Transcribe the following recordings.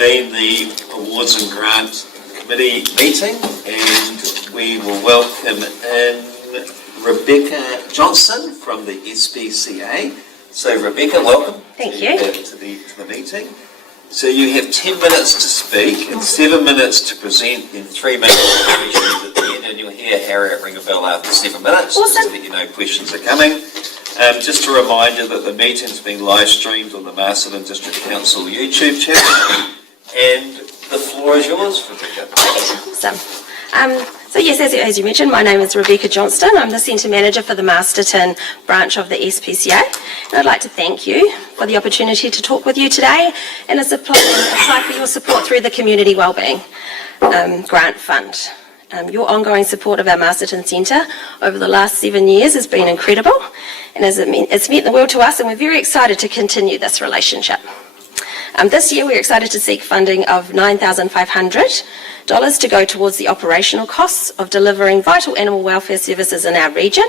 been the Awards and Grant Committee meeting, and we will welcome in Rebecca Johnson from the SPCA. So Rebecca, welcome. Thank you. To the meeting. So you have 10 minutes to speak and 7 minutes to present, then 3 minutes for questions at the end, and you'll hear Harriet ring a bell after 7 minutes. Awesome. Just to let you know questions are coming. Just a reminder that the meeting's being live streamed on the Masterton District Council YouTube channel, and the floor is yours, Rebecca. Awesome. So yes, as you mentioned, my name is Rebecca Johnston. I'm the Centre Manager for the Masterton branch of the SPCA. And I'd like to thank you for the opportunity to talk with you today and apply for your support through the Community Wellbeing Grant Fund. Your ongoing support of our Masterton Centre over the last 7 years has been incredible, and it's meant the world to us, and we're very excited to continue this relationship. This year we're excited to seek funding of $9,500 to go towards the operational costs of delivering vital animal welfare services in our region.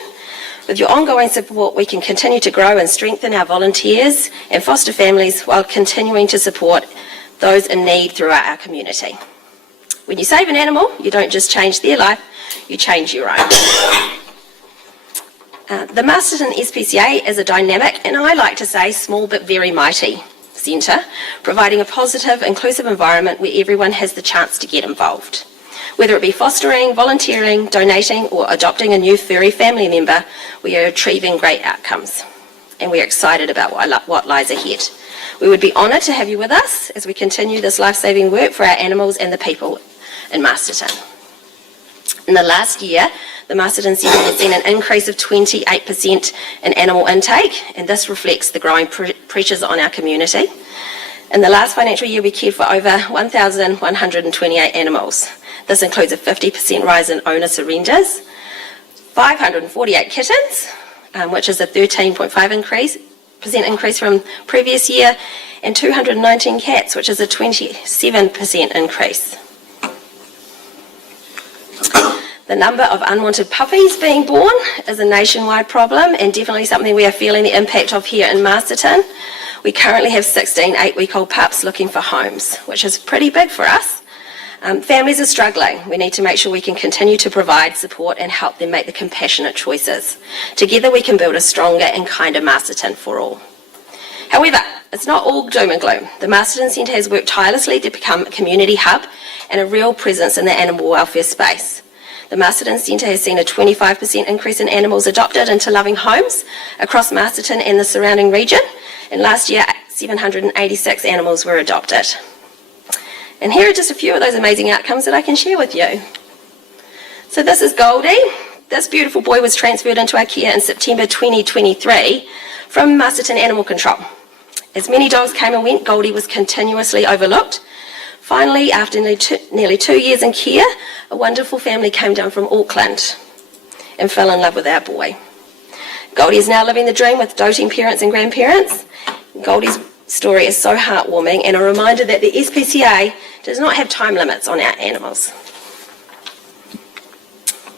With your ongoing support, we can continue to grow and strengthen our volunteers and foster families while continuing to support those in need throughout our community. When you save an animal, you don't just change their life, you change your own. The Masterton SPCA is a dynamic, and I like to say small but very mighty centre, providing a positive, inclusive environment where everyone has the chance to get involved. Whether it be fostering, volunteering, donating, or adopting a new furry family member, we are achieving great outcomes, and we're excited about what lies ahead. We would be honoured to have you with us as we continue this life-saving work for our animals and the people in Masterton. In the last year, the Masterton Centre has seen an increase of 28% in animal intake, and this reflects the growing pressures on our community. In the last financial year, we cared for over 1,128 animals. This includes a 50% rise in owner surrenders, 548 kittens, which is a 13.5% increase from previous year, and 219 cats, which is a 27% increase. The number of unwanted puppies being born is a nationwide problem, and definitely something we are feeling the impact of here in Masterton. We currently have 16 8-week-old pups looking for homes, which is pretty big for us. Families are struggling. We need to make sure we can continue to provide support and help them make the compassionate choices. Together we can build a stronger and kinder Masterton for all. However, it's not all doom and gloom. The Masterton Centre has worked tirelessly to become a community hub and a real presence in the animal welfare space. The Masterton Centre has seen a 25% increase in animals adopted into loving homes across Masterton and the surrounding region, and last year 786 animals were adopted. And here are just a few of those amazing outcomes that I can share with you. So this is Goldie. This beautiful boy was transferred into our care in September 2023 from Masterton Animal Control. As many dogs came and went, Goldie was continuously overlooked. Finally, after nearly 2 years in care, a wonderful family came down from Auckland and fell in love with our boy. Goldie is now living the dream with doting parents and grandparents. Goldie's story is so heartwarming and a reminder that the SPCA does not have time limits on our animals.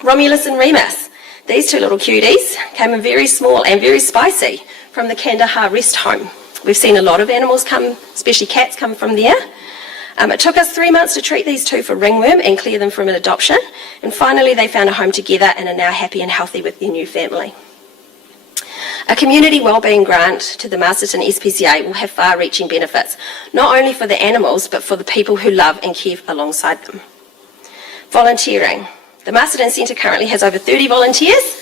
Romulus and Remus, these two little cuties, came in very small and very spicy from the Kandahar rest home. We've seen a lot of animals come, especially cats, come from there. It took us 3 months to treat these two for ringworm and clear them from an adoption, and finally they found a home together and are now happy and healthy with their new family. A community wellbeing grant to the Masterton SPCA will have far-reaching benefits, not only for the animals but for the people who love and care alongside them. Volunteering. The Masterton Centre currently has over 30 volunteers.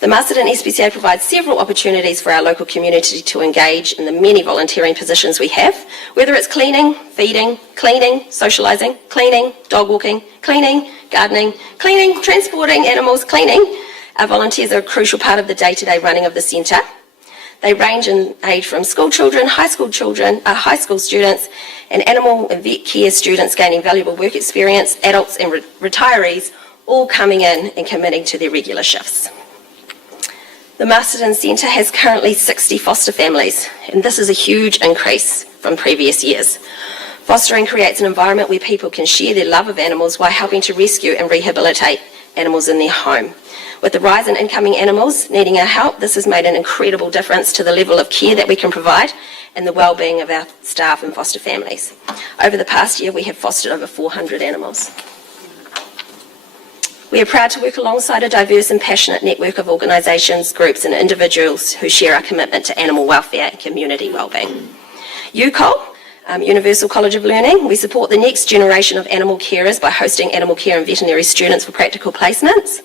The Masterton SPCA provides several opportunities for our local community to engage in the many volunteering positions we have, whether it's cleaning, feeding, cleaning, socialising, cleaning, dog walking, cleaning, gardening, cleaning, transporting animals, cleaning. Our volunteers are a crucial part of the day-to-day running of the centre. They range in age from school children, high school students, and animal and vet care students gaining valuable work experience, adults and retirees, all coming in and committing to their regular shifts. The Masterton Centre has currently 60 foster families, and this is a huge increase from previous years. Fostering creates an environment where people can share their love of animals while helping to rescue and rehabilitate animals in their home. With the rise in incoming animals needing our help, this has made an incredible difference to the level of care that we can provide and the well-being of our staff and foster families. Over the past year, we have fostered over 400 animals. We are proud to work alongside a diverse and passionate network of organisations, groups and individuals who share our commitment to animal welfare and community wellbeing. UCOL, Universal College of Learning, we support the next generation of animal carers by hosting animal care and veterinary students for practical placements.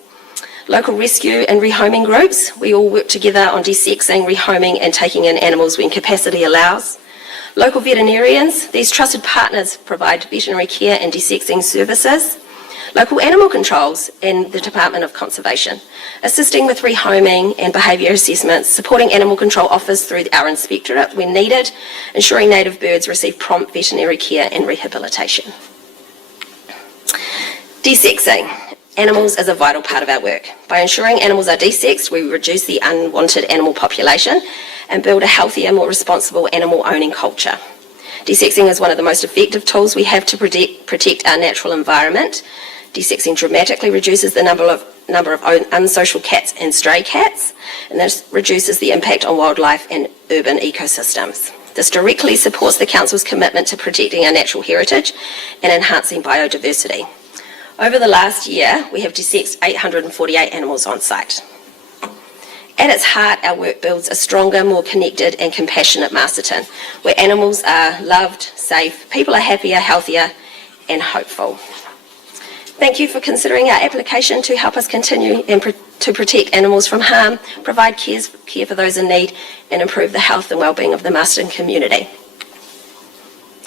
Local rescue and rehoming groups, we all work together on desexing, rehoming and taking in animals when capacity allows. Local veterinarians, these trusted partners provide veterinary care and desexing services. Local animal controls and the Department of Conservation, assisting with rehoming and behaviour assessments, supporting animal control offers through our inspectorate when needed, ensuring native birds receive prompt veterinary care and rehabilitation. Desexing. Animals is a vital part of our work. By ensuring animals are desexed, we reduce the unwanted animal population and build a healthier, more responsible animal owning culture. Desexing is one of the most effective tools we have to protect our natural environment. Desexing dramatically reduces the number of unsocial cats and stray cats, and this reduces the impact on wildlife and urban ecosystems. This directly supports the Council's commitment to protecting our natural heritage and enhancing biodiversity. Over the last year, we have desexed 848 animals on site. At its heart, our work builds a stronger, more connected and compassionate Masterton, where animals are loved, safe, people are happier, healthier and hopeful. Thank you for considering our application to help us continue to protect animals from harm, provide care for those in need and improve the health and wellbeing of the Masterton community.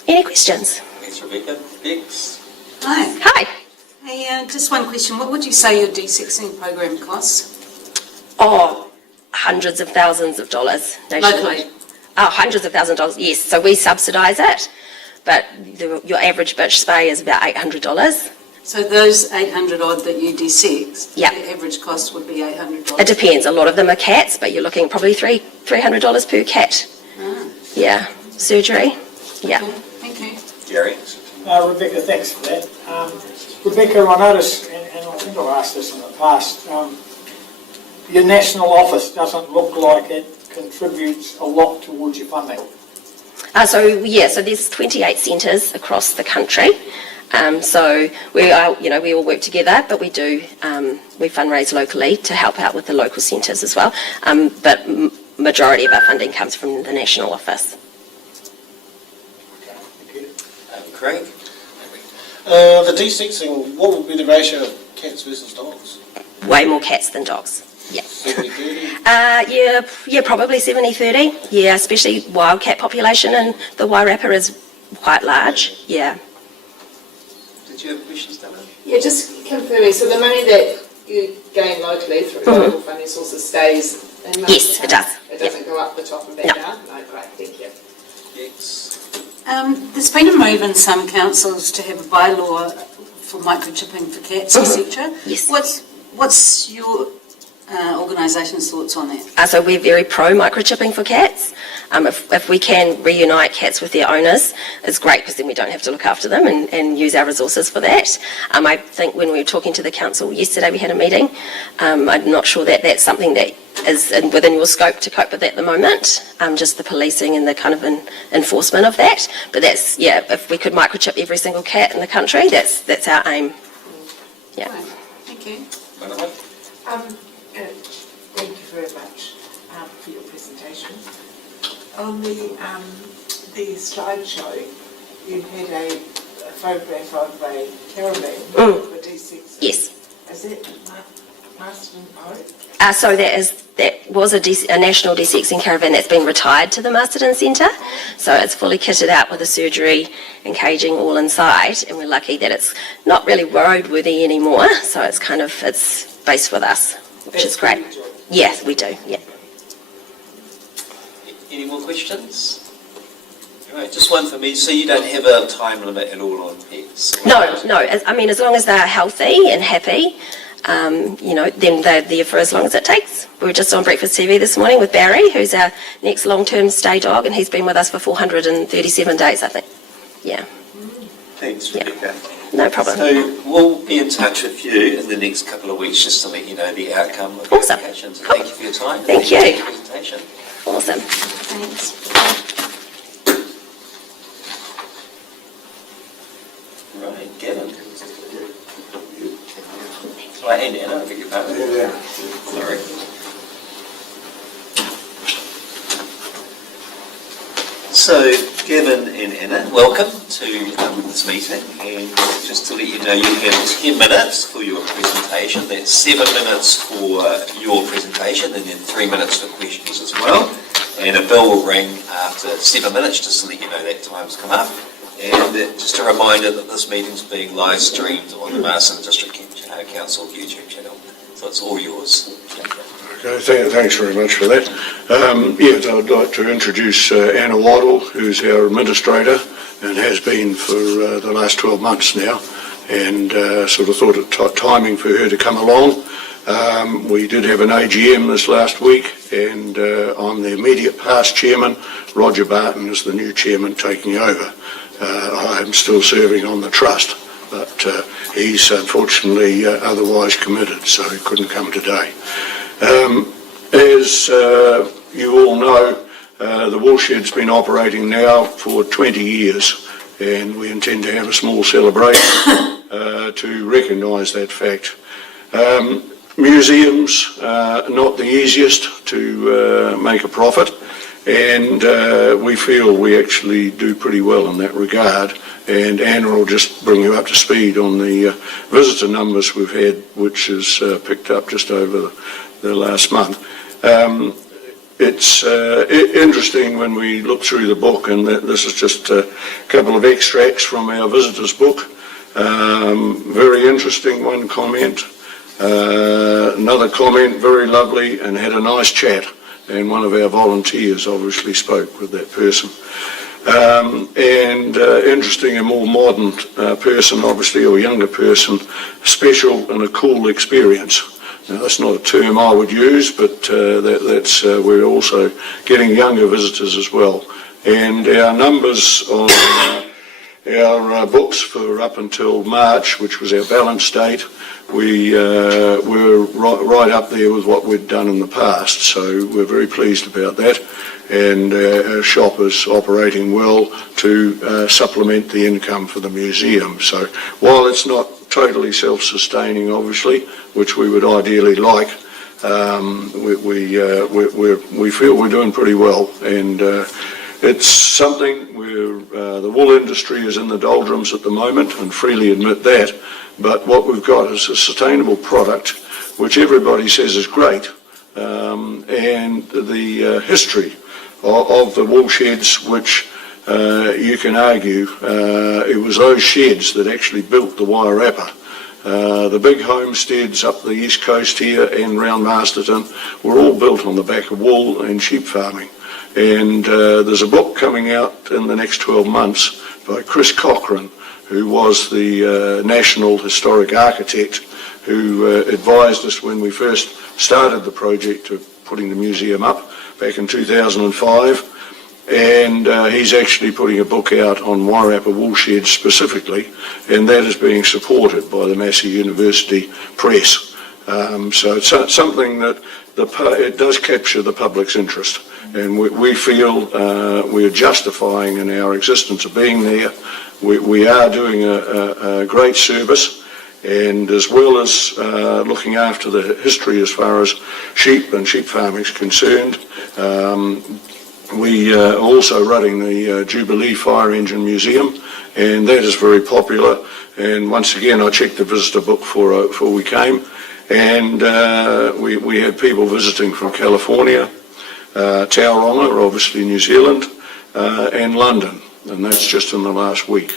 Any questions? Thanks, Rebecca. Bex? Hi. Hi. Hey, just one question. What would you say your desexing program costs? Oh, hundreds of thousands of dollars nationwide. Locally? Oh, hundreds of thousands of dollars, yes. So we subsidise it, but your average bitch spay is about $800. So those 800 odd that you desex, Yeah. the average cost would be $800? It depends. A lot of them are cats, but you're looking probably $300 per cat. Ah. Yeah. Surgery. Yeah. Okay. Thank you. Jerry? Rebecca, thanks for that. Rebecca, I noticed, and I think I've asked this in the past, your national office doesn't look like it contributes a lot towards your funding. So there's 28 centres across the country. So we all work together, but we fundraise locally to help out with the local centres as well. But majority of our funding comes from the national office. Okay, thank you. Craig? The desexing, what would be the ratio of cats versus dogs? Way more cats than dogs. Yeah. 70-30? Yeah, probably 70-30. Yeah, especially wildcat population, and the Wairarapa is quite large. Yeah. Did you have questions, Dana? Yeah, just confirming, so the money that you gain locally through local funding sources stays in Masterton? Yes, it does. It doesn't go up the top and back No. down? No, great, thank you. Yes. There's been a move in some councils to have a bylaw for microchipping for cats, etc. Yes. What's your organisation's thoughts on that? So we're very pro microchipping for cats. If we can reunite cats with their owners, it's great because then we don't have to look after them and use our resources for that. I think when we were talking to the council yesterday, we had a meeting. I'm not sure that that's something that is within your scope to cope with at the moment, just the policing and the kind of enforcement of that. But that's, yeah, if we could microchip every single cat in the country, that's our aim. Yeah. Right. Thank you. Thank you very much for your presentation. On the slideshow, you had a photograph of a caravan for desexing. Yes. Is that Masterton owned? So that was a national desexing caravan that's been retired to the Masterton Centre. So it's fully kitted out with a surgery and caging all inside, and we're lucky that it's not really roadworthy anymore. So it's based with us, which is great. Yes, we do. Yeah. Any more questions? All right, just one for me. So you don't have a time limit at all on pets? No. I mean, as long as they're healthy and happy, then they're there for as long as it takes. We were just on Breakfast TV this morning with Barry, who's our next long-term stay dog, and he's been with us for 437 days, I think. Yeah. Thanks, Rebecca. no problem. So we'll be in touch with you in the next couple of weeks just to let you know the outcome of the Awesome. application. So thank you for your time. Thank you you. for your presentation. Awesome. Thanks. Right, Gavin. Oh, and Anna, I beg your pardon. Sorry. So, Gavin and Anna, welcome to this meeting, and just to let you know, you have 10 minutes for your presentation. That's 7 minutes for your presentation, and then 3 minutes for questions as well. And a bell will ring after 7 minutes, just to let you know that time's come up. And just a reminder that this meeting's being live streamed on the Masterton District Council YouTube channel. So it's all yours. Okay, thanks very much for that. Yes, I'd like to introduce Anna Waddle, who's our administrator and has been for the last 12 months now, and sort of thought it timing for her to come along. We did have an AGM this last week, and I'm the immediate past chairman. Roger Barton is the new chairman taking over. I'm still serving on the trust, but he's unfortunately otherwise committed, so he couldn't come today. As you all know, the woolshed's been operating now for 20 years, and we intend to have a small celebration to recognise that fact. Museums are not the easiest to make a profit, and we feel we actually do pretty well in that regard. And Anna will just bring you up to speed on the visitor numbers we've had, which has picked up just over the last month. It's interesting when we look through the book, and this is just a couple of extracts from our visitors book. Very interesting, one comment. Another comment, very lovely, and had a nice chat. And one of our volunteers obviously spoke with that person. Interesting, a more modern person, obviously, or younger person, special and a cool experience. Now, that's not a term I would use, but that's we're also getting younger visitors as well. And our numbers on our books for up until March, which was our balance date, we were right up there with what we'd done in the past, so we're very pleased about that. And our shop is operating well to supplement the income for the museum. So while it's not totally self-sustaining, obviously, which we would ideally like, we feel we're doing pretty well. And it's something where the wool industry is in the doldrums at the moment, and freely admit that. But what we've got is a sustainable product, which everybody says is great, and the history of the wool sheds, which you can argue it was those sheds that actually built the Wairarapa. The big homesteads up the east coast here and round Masterton were all built on the back of wool and sheep farming. And there's a book coming out in the next 12 months by Chris Cochrane, who was the National Historic Architect, who advised us when we first started the project of putting the museum up back in 2005. And he's actually putting a book out on Wairarapa wool sheds specifically, and that is being supported by the Massey University Press. So it's something that it does capture the public's interest, and we feel we're justifying in our existence of being there. We are doing a great service, and as well as looking after the history as far as sheep and sheep farming is concerned, we are also running the Jubilee Fire Engine Museum, and that is very popular. And once again, I checked the visitor book before we came, and we had people visiting from California, Tauranga, obviously New Zealand, and London, and that's just in the last week.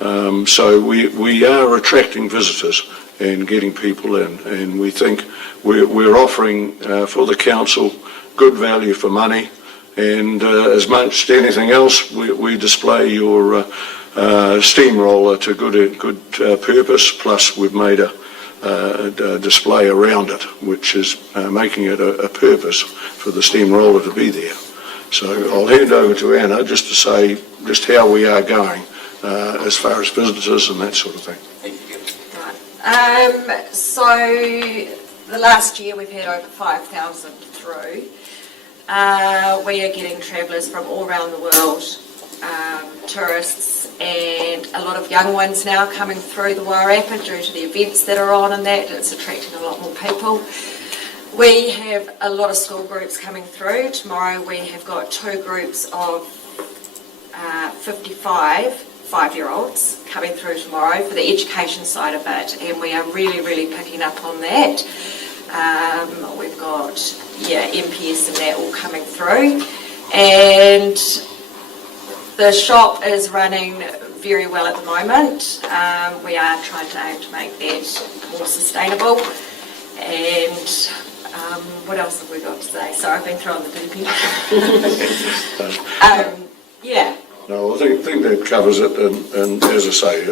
So we are attracting visitors and getting people in, and we think we're offering for the council good value for money. And as much as anything else, we display your steamroller to good purpose. Plus, we've made a display around it, which is making it a purpose for the steamroller to be there. So I'll hand over to Anna just to say just how we are going as far as visitors and that sort of thing. Thank you. So the last year we've had over 5,000 through. We are getting travellers from all around the world, tourists, and a lot of young ones now coming through the Wairarapa due to the events that are on and that. It's attracting a lot more people. We have a lot of school groups coming through. Tomorrow we have got 2 groups of 55 5-year-olds coming through tomorrow for the education side of it, and we are really picking up on that. We've got MPS and that all coming through, and the shop is running very well at the moment. We are trying to aim to make that more sustainable, and what else have we got to say? Sorry, I've been throwing the deep end. No, I think that covers it, and as I say,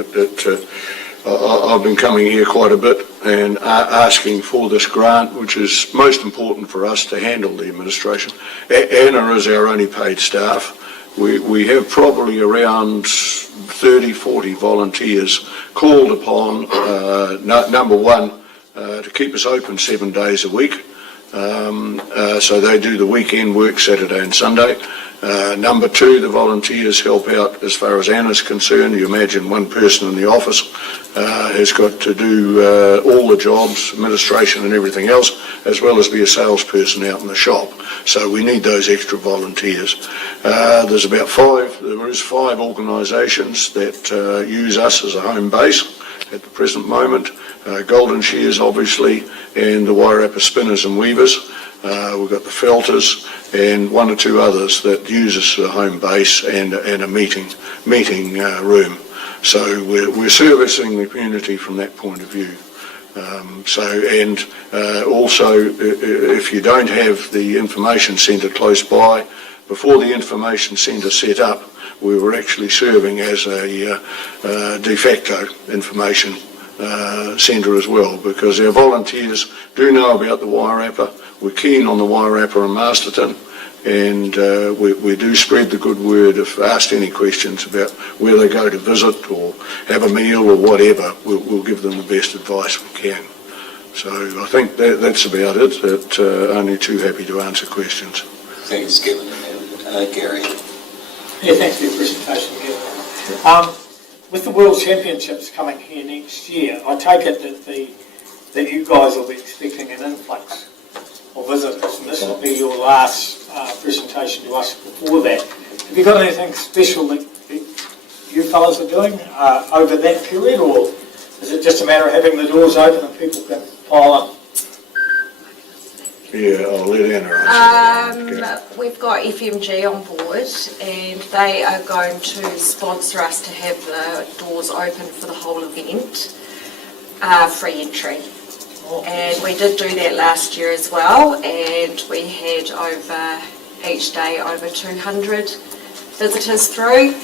I've been coming here quite a bit and asking for this grant, which is most important for us to handle the administration. Anna is our only paid staff. We have probably around 30, 40 volunteers called upon, number one, to keep us open 7 days a week. So they do the weekend work, Saturday and Sunday. Number two, the volunteers help out as far as Anna's concerned. You imagine one person in the office has got to do all the jobs, administration and everything else, as well as be a salesperson out in the shop. So we need those extra volunteers. There is 5 organisations that use us as a home base at the present moment. Golden Shears, obviously, and the Wairarapa Spinners and Weavers. We've got the Felters and 1 or 2 others that use us as a home base and a meeting room. So we're servicing the community from that point of view. Also, if you don't have the information centre close by, before the information centre set up, we were actually serving as a de facto information centre as well, because our volunteers do know about the Wairarapa. We're keen on the Wairarapa and Masterton, and we do spread the good word. If asked any questions about where they go to visit or have a meal or whatever, we'll give them the best advice we can. So I think that's about it. Only too happy to answer questions. Thanks, Kevin. Gary. Yeah, thanks for your presentation, Gary. With the World Championships coming here next year, I take it that you guys will be expecting an influx of visitors, and this will be your last presentation to us before that. Have you got anything special that you fellas are doing over that period, or is it just a matter of having the doors open and people can pile in? Yeah, I'll let Anna answer. We've got FMG on board, and they are going to sponsor us to have the doors open for the whole event, free entry. And we did do that last year as well, and we had each day over 200 visitors through.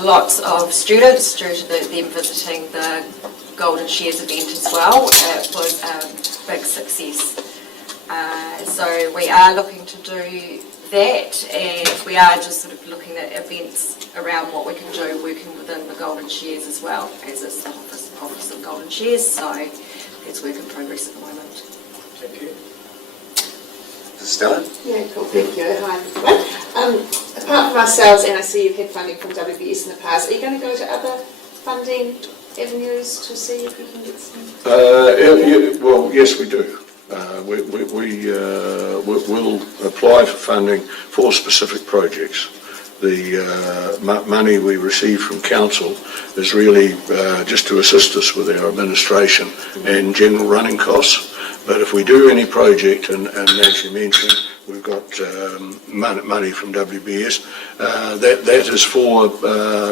Lots of students due to them visiting the Golden Shears event as well. It was a big success. So we are looking to do that, and we are just sort of looking at events around what we can do working within the Golden Shears as well, as it's the office of Golden Shears, so it's work in progress at the moment. Thank you. Stella? Yeah, cool, thank you. Hi, everyone. Apart from ourselves, and I see you've had funding from WBS in the past, are you going to go to other funding avenues to see if we can get some? Well, yes, we do. We'll apply for funding for specific projects. The money we receive from council is really just to assist us with our administration and general running costs. But if we do any project, and as you mentioned, we've got money from WBS, that is for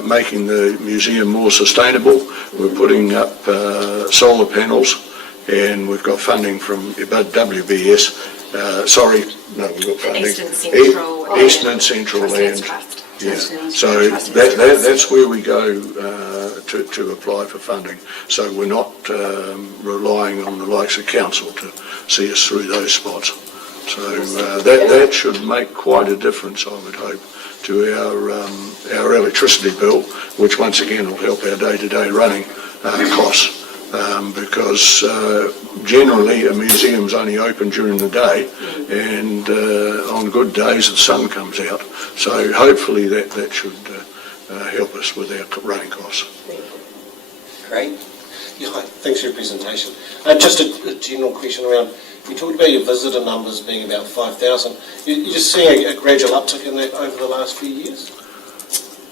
making the museum more sustainable. We're putting up solar panels, and we've got funding from WBS. We've got funding. Eastern and Central Land. Yeah, so that's where we go to apply for funding. So we're not relying on the likes of council to see us through those spots. So that should make quite a difference, I would hope, to our electricity bill, which once again will help our day-to-day running costs. Because generally a museum's only open during the day, and on good days the sun comes out. So hopefully that should help us with our running costs. Great. Yeah, hi, thanks for your presentation. Just a general question around, you talked about your visitor numbers being about 5,000. You're just seeing a gradual uptick in that over the last few years?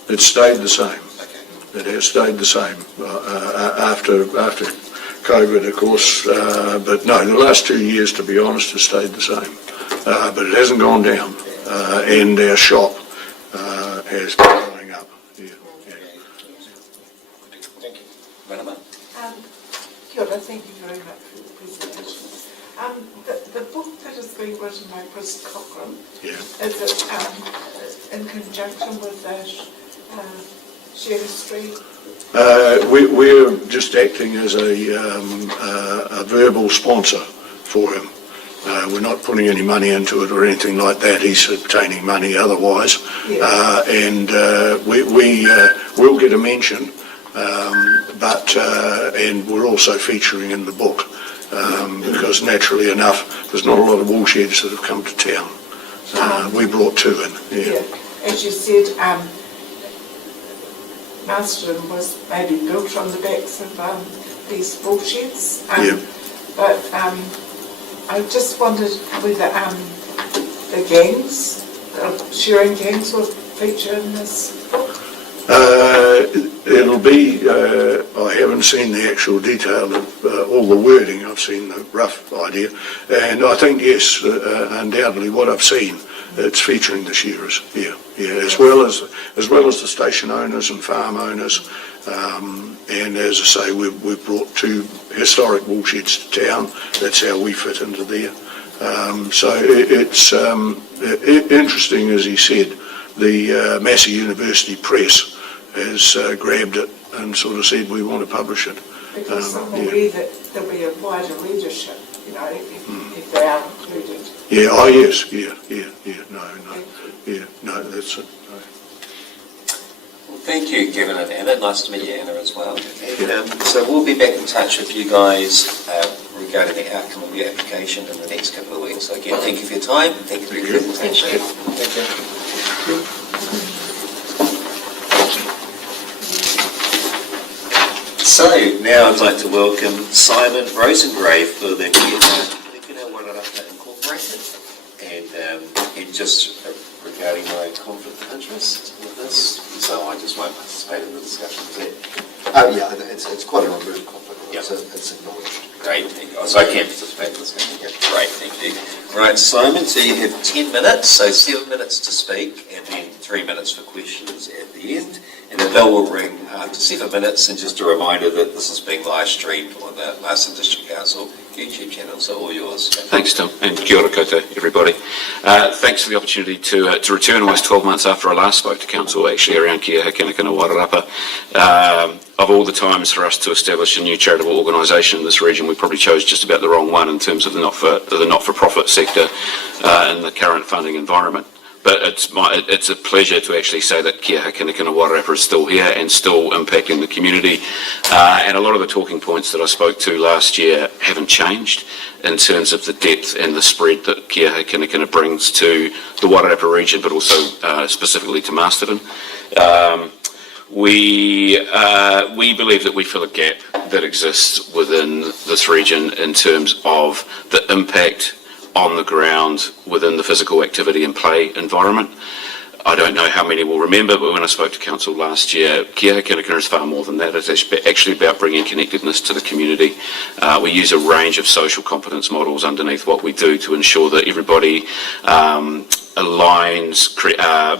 It's stayed the same. Okay. It has stayed the same after COVID, of course, but no, the last 2 years, to be honest, has stayed the same. But it hasn't gone down, and our shop has been going up. Yeah. Thank you. Ranama? Kia ora, thank you very much for the presentation. The book that is being written by Chris Cochran, Yeah. is it in conjunction with that Share Street? We're just acting as a verbal sponsor for him. We're not putting any money into it or anything like that. He's obtaining money otherwise. Yeah. And we'll get a mention, and we're also featuring in the book because naturally enough, there's not a lot of wool sheds that have come to town. We brought 2 in. Yeah. As you said, Masterton was maybe built on the backs of these wool sheds. Yeah. But I just wondered whether the gangs, shearing gangs will feature in this book. It'll be, I haven't seen the actual detail of all the wording, I've seen the rough idea, and I think yes, undoubtedly what I've seen, it's featuring the shearers, yeah, as well as the station owners and farm owners, and as I say, we've brought 2 historic wool sheds to town. That's how we fit into there. So it's interesting, as he said, the Massey University Press has grabbed it and sort of said we want to publish it. Because I'm aware that there'll be a wider readership, you know, if they are included. Yeah, oh yes, yeah, no, that's it. No. Well, thank you, Kevin and Anna. Nice to meet you, Anna, as well. And, so we'll be back in touch with you guys regarding the outcome of your application in the next couple of weeks. So again, thank you for your time. Thank you for your presentation. Thank you. So now I'd like to welcome Simon Rosengrave for the Wairarapa Incorporated, and just regarding my conflict of interest with this, so I just won't participate in the discussion. Is that Yeah, it's quite a removed conflict. Yep. It's acknowledged. great? Thank you. So I can participate in the discussion. Yep. Great, thank you. Right, Simon, so you have 10 minutes, so 7 minutes to speak, and then 3 minutes for questions at the end. And the bell will ring after 7 minutes, and just a reminder that this is being live streamed on the Masterton District Council YouTube channel, so all yours. Thanks, Tim, and kia ora koutou, everybody. Thanks for the opportunity to return almost 12 months after I last spoke to Council, actually, around Kia Hakanakana Wairarapa. Of all the times for us to establish a new charitable organisation in this region, we probably chose just about the wrong one in terms of the not-for-profit sector in the current funding environment. But it's a pleasure to actually say that Kia Hakanakana Wairarapa is still here and still impacting the community. And a lot of the talking points that I spoke to last year haven't changed in terms of the depth and the spread that Kia Hakanakana brings to the Wairarapa region, but also specifically to Masterton. We believe that we fill a gap that exists within this region in terms of the impact on the ground within the physical activity and play environment. I don't know how many will remember, but when I spoke to Council last year, Kia Hakanakana is far more than that. It's actually about bringing connectedness to the community. We use a range of social competence models underneath what we do to ensure that everybody aligns,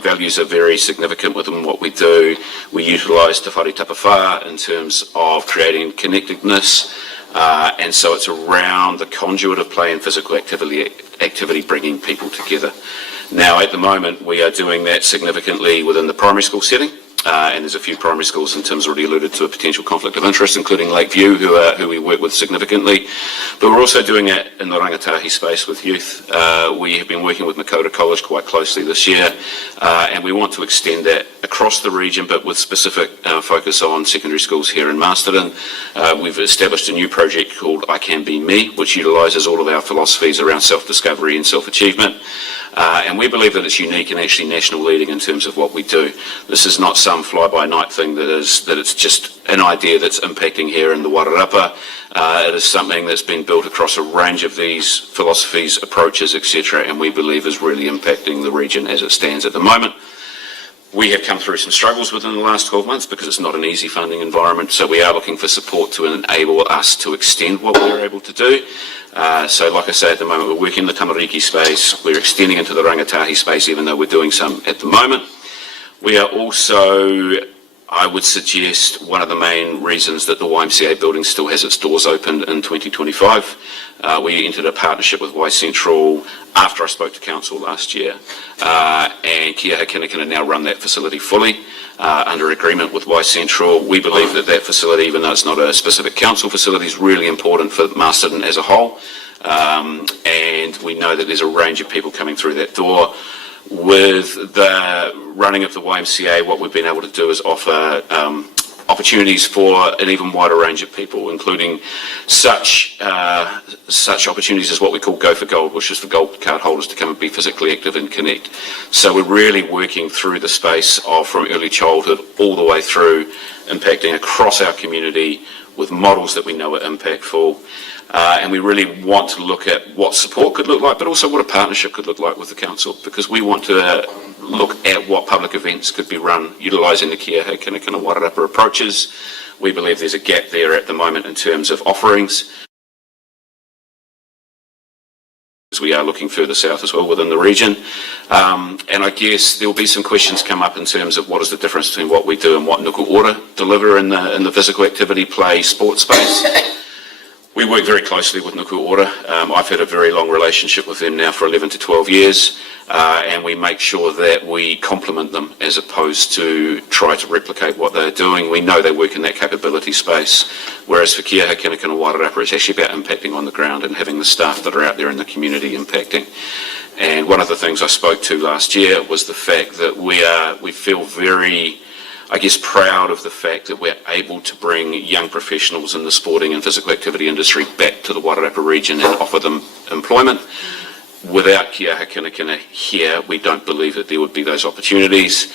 values are very significant within what we do. We utilise Te Whare Tapawha in terms of creating connectedness, and so it's around the conduit of play and physical activity bringing people together. Now, at the moment, we are doing that significantly within the primary school setting, and there's a few primary schools, and Tim's already alluded to a potential conflict of interest, including Lakeview, who we work with significantly. But we're also doing it in the rangatahi space with youth. We have been working with Nakota College quite closely this year, and we want to extend that across the region, but with specific focus on secondary schools here in Masterton. We've established a new project called I Can Be Me, which utilises all of our philosophies around self-discovery and self-achievement. And we believe that it's unique and actually national leading in terms of what we do. This is not some fly-by-night thing that it's just an idea that's impacting here in the Wairarapa. It is something that's been built across a range of these philosophies, approaches, etc., and we believe is really impacting the region as it stands at the moment. We have come through some struggles within the last 12 months because it's not an easy funding environment, so we are looking for support to enable us to extend what we're able to do. So like I say, at the moment we're working in the tamariki space, we're extending into the rangatahi space even though we're doing some at the moment. We are also, I would suggest, one of the main reasons that the YMCA building still has its doors open in 2025. We entered a partnership with Y Central after I spoke to council last year, and Kia Hakinakina now run that facility fully under agreement with Y Central. We believe that that facility, even though it's not a specific council facility, is really important for Masterton as a whole, and we know that there's a range of people coming through that door. With the running of the YMCA, what we've been able to do is offer opportunities for an even wider range of people, including such opportunities as what we call Go for Gold, which is for gold card holders to come and be physically active and connect. So we're really working through the space of from early childhood all the way through, impacting across our community with models that we know are impactful. And we really want to look at what support could look like, but also what a partnership could look like with the council, because we want to look at what public events could be run utilising the Kia Hakinakina Wairarapa approaches. We believe there's a gap there at the moment in terms of offerings. We are looking further south as well within the region. And I guess there will be some questions come up in terms of what is the difference between what we do and what Nuku Ora deliver in the physical activity, play, sports space. We work very closely with Nuku Ora. I've had a very long relationship with them now for 11 to 12 years, and we make sure that we complement them as opposed to try to replicate what they're doing. We know they work in that capability space, whereas for Kia Hakinakina Wairarapa, it's actually about impacting on the ground and having the staff that are out there in the community impacting. And one of the things I spoke to last year was the fact that we feel very, I guess, proud of the fact that we're able to bring young professionals in the sporting and physical activity industry back to the Wairarapa region and offer them employment. Without Kia Hakinakina here, we don't believe that there would be those opportunities.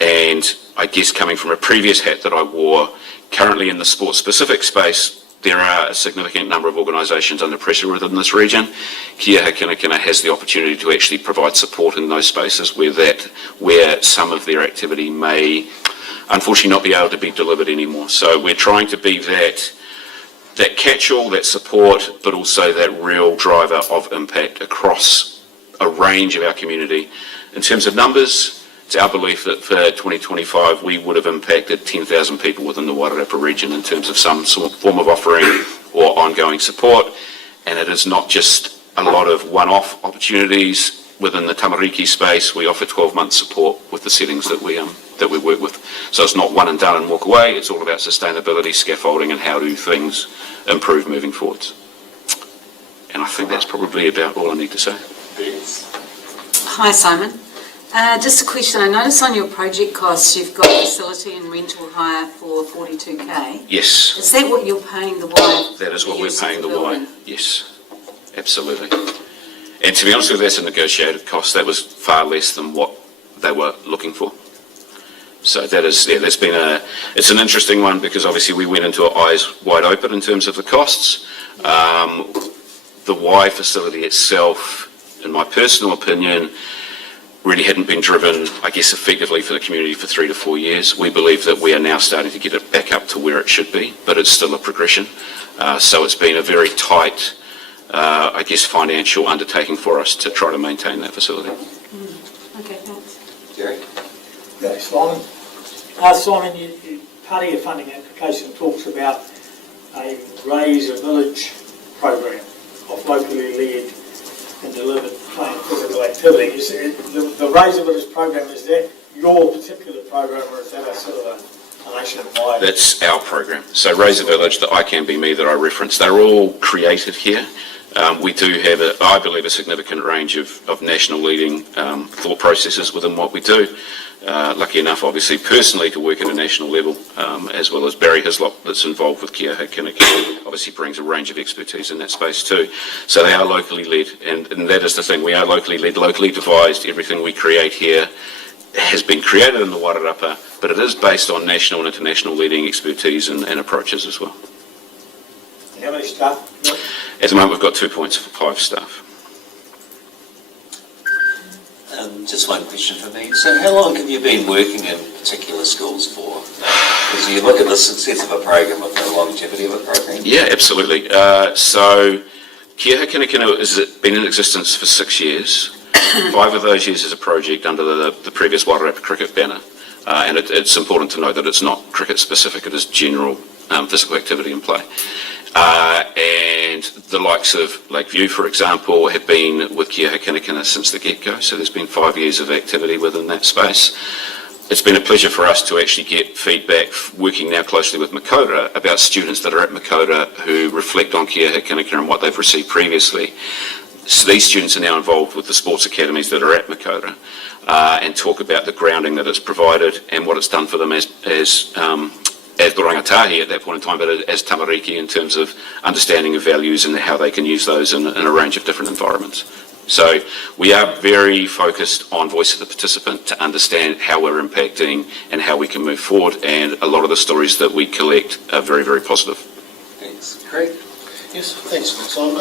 And I guess coming from a previous hat that I wore, currently in the sports-specific space, there are a significant number of organisations under pressure within this region. Kia Hakinakina has the opportunity to actually provide support in those spaces where some of their activity may unfortunately not be able to be delivered anymore. So we're trying to be that catch-all, that support, but also that real driver of impact across a range of our community. In terms of numbers, it's our belief that for 2025 we would have impacted 10,000 people within the Wairarapa region in terms of some form of offering or ongoing support. And it is not just a lot of one-off opportunities within the tamariki space. We offer 12-month support with the settings that we work with. So it's not one and done and walk away. It's all about sustainability, scaffolding, and how do things improve moving forwards. And I think that's probably about all I need to say. Hi, Simon. Just a question. I notice on your project costs you've got facility and rental hire for 42k. Yes. Is that what you're paying the Y? That is what we're paying the Y. Yes, absolutely. And to be honest with you, that's a negotiated cost. That was far less than what they were looking for. So it's an interesting one because obviously we went into it eyes wide open in terms of the costs. The Y facility itself, in my personal opinion, really hadn't been driven, I guess, effectively for the community for 3 to 4 years. We believe that we are now starting to get it back up to where it should be, but it's still a progression. So it's been a very tight, I guess, financial undertaking for us to try to maintain that facility. Okay, thanks. Jerry? Yeah, Simon. Simon, part of your funding application talks about a Raise a Village program of locally led and delivered play and physical activity. The Raise a Village program, is that your particular program, or is that a sort of a nationwide? That's our program. So Razor Village, the I Can Be Me that I referenced, they're all created here. We do have, I believe, a significant range of national leading thought processes within what we do. Lucky enough, obviously, personally, to work at a national level, as well as Barry Hislop, that's involved with Kia Hakinaka, obviously brings a range of expertise in that space too. So they are locally led, and that is the thing. We are locally led, locally devised. Everything we create here has been created in the Wairarapa, but it is based on national and international leading expertise and approaches as well. How many staff? At the moment, we've got 2 points for 5 staff. Just one question for me. So how long have you been working in particular schools for? Because you look at the success of a program with the longevity of a program. Yeah, absolutely. So Kia Hakinaka has been in existence for 6 years. 5 of those years as a project under the previous Wairarapa cricket banner. And it's important to note that it's not cricket specific, it is general physical activity and play. And the likes of Lakeview, for example, have been with Kia Hakinaka since the get-go, so there's been 5 years of activity within that space. It's been a pleasure for us to actually get feedback, working now closely with Makota, about students that are at Makota who reflect on Kia Hakinaka and what they've received previously. So these students are now involved with the sports academies that are at Makota and talk about the grounding that it's provided and what it's done for them as the rangatahi at that point in time, but as tamariki in terms of understanding of values and how they can use those in a range of different environments. So we are very focused on voice of the participant to understand how we're impacting and how we can move forward, and a lot of the stories that we collect are very, very positive. Thanks. Craig? Yes, thanks, Maxon.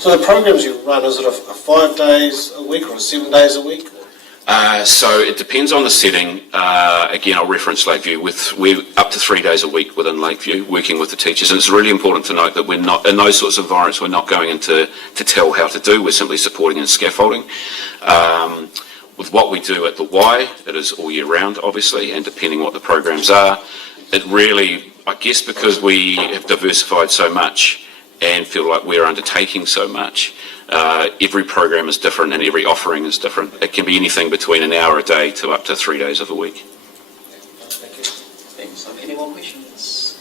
So the programs you run, is it a 5 days a week or 7 days a week? So it depends on the setting. Again, I'll reference Lakeview. We're up to 3 days a week within Lakeview, working with the teachers. And it's really important to note that we're not, in those sorts of environments, we're not going in to tell how to do. We're simply supporting and scaffolding. With what we do at the Y, it is all year round, obviously, and depending what the programs are, it really, I guess because we have diversified so much and feel like we're undertaking so much, every program is different and every offering is different. It can be anything between an hour a day to up to 3 days of a week. Thank you. Thanks. Any more questions?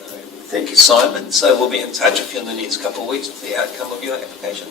No. Thank you, Simon. So we'll be in touch with you in the next couple of weeks with the outcome of your application.